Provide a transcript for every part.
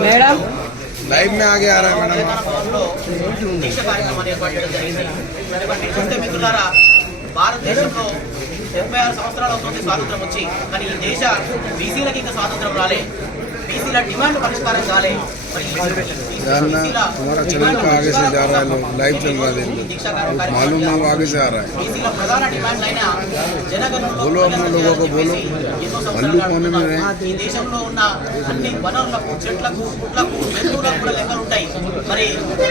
Madam? Live మే ఆగే ఆ రహా madam భారతదేశంలో డెబ్బై ఆరు సంవత్సరాలు అవుతుంది స్వాతంత్రం వచ్చి కానీ ఈ దేశ బీసీలకు ఇంకా స్వాతంత్రం రాలే. బీసీల డిమాండ్ పరిష్కారం కాలే మరి ఈ जानना బీసీల हमारा चैनल డిమాండ్ का आगे से जा रहा है लोग लाइव चल रहा है ఈ దీక్షా కార్యక్రమం मालूम ना वो आगे से आ रहा है బీసీల ప్రధాన డిమాండ్ అయిన జనగణనలో బోలో అమ్మ లోగో కో బోలో. ఎన్నో మల్లు సంవత్సరాలు కోనే మీద అడుగుతున్నాం. ఈ దేశంలో ఉన్న అన్ని వనరులకు చెట్లకు పుట్లకు జంతువులకు కూడా లెక్కలు ఉంటాయి మరి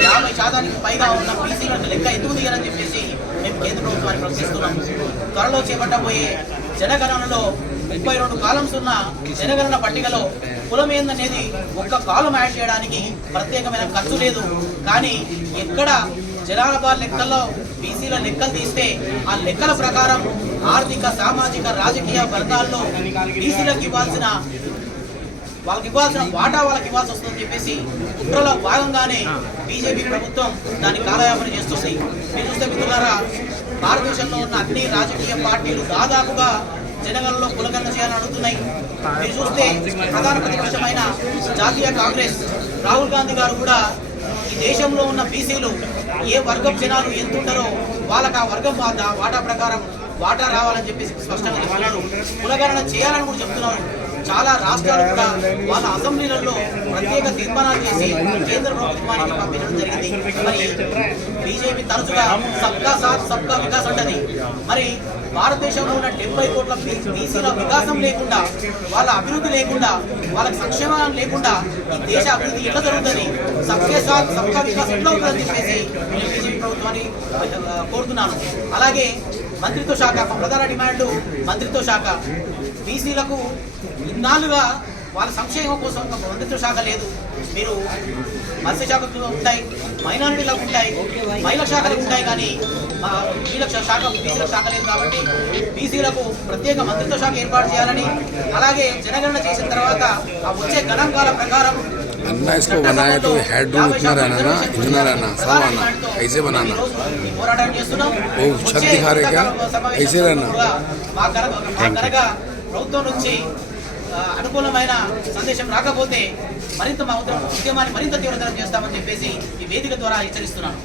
యాభై శాతానికి పైగా ఉన్న బీసీలకు లెక్క ఎందుకు దిగరని చెప్పేసి మేము కేంద్ర ప్రభుత్వాన్ని ప్రశ్నిస్తున్నాం త్వరలో చేపట్టబోయే జనగణనలో ముప్పై రెండు కాలమ్స్ ఉన్న జనగణన పట్టికలో కులం ఏందనేది ఒక్క కాలం యాడ్ చేయడానికి ప్రత్యేకమైన ఖర్చు లేదు. కానీ ఎక్కడ జనాభా లెక్కల్లో బీసీల లెక్కలు తీస్తే ఆ లెక్కల ప్రకారం ఆర్థిక సామాజిక రాజకీయ వర్గాల్లో బీసీలకు ఇవ్వాల్సిన వాళ్ళకి ఇవ్వాల్సిన వాటా వాళ్ళకి ఇవ్వాల్సి వస్తుందని చెప్పేసి కుట్రలో భాగంగానే బీజేపీ ప్రభుత్వం దాన్ని కాలయాపన చేస్తుంది. మీరు చూస్తే మిత్రులారా భారతదేశంలో ఉన్న అన్ని రాజకీయ పార్టీలు దాదాపుగా జనగణలో కులగణన అడుగుతున్నాయి. మీరు చూస్తే ప్రధాన ప్రతిపక్షమైన జాతీయ కాంగ్రెస్ రాహుల్ గాంధీ గారు కూడా ఈ దేశంలో ఉన్న బీసీలు ఏ వర్గం జనాలు ఎంత ఉంటారో వాళ్ళకి ఆ వర్గం వాటా ప్రకారం వాటా రావాలని చెప్పేసి స్పష్టంగా చెప్తున్నారు కులగణన చేయాలని కూడా చెప్తున్నాడు. చాలా రాష్ట్రాలు కూడా వాళ్ళ అసెంబ్లీలలో ప్రత్యేక తీర్మానాలు చేసి కేంద్ర ప్రభుత్వానికి పంపించడం జరిగింది. మరి బీజేపీ తరచుగా సబ్కా సాత్ సబ్కా వికాస్ అంటది. మరి భారతదేశంలో ఉన్న డెబ్బై కోట్ల బీసీల వికాసం లేకుండా వాళ్ళ అభివృద్ధి లేకుండా వాళ్ళకి సంక్షేమం లేకుండా ఈ దేశ అభివృద్ధి ఎట్లా జరుగుతుంది? సబ్కే సాత్ సబ్కా వికాస్ ఎట్లా ఉంటుందని చెప్పేసి బీజేపీ ప్రభుత్వాన్ని కోరుతున్నాను. అలాగే మంత్రిత్వ శాఖ ప్రధాన డిమాండ్ మంత్రిత్వ శాఖ బీసీలకు ఇన్నాళ్ళుగా వాళ్ళ సంక్షేమం కోసం ఒక మంత్రిత్వ శాఖ లేదు మీరు మత్స్య శాఖకు ఉంటాయి మైనారిటీలకు ఉంటాయి మహిళా శాఖలకు ఉంటాయి కానీ మా వీళ్ళ శాఖ బీసీలకు శాఖ లేదు కాబట్టి బీసీలకు ప్రత్యేక మంత్రిత్వ శాఖ ఏర్పాటు చేయాలని అలాగే జనగణన చేసిన తర్వాత ఆ వచ్చే గణాంకాల ప్రకారం अन्ना इसको बनाए तो हेड रूम इतना रहना ना इतना रहना सब आना ऐसे बनाना ఈ పోరాటం చేస్తున్నాం ఓ, ఛత్ దిఖా రే క్యా? ఐసే रहना. ప్రభుత్వం నుంచి అనుకూలమైన సందేశం రాకపోతే మరింత మా ఉద్యమాన్ని మరింత తీవ్రతరం చేస్తామని చెప్పేసి ఈ వేదిక ద్వారా హెచ్చరిస్తున్నాను.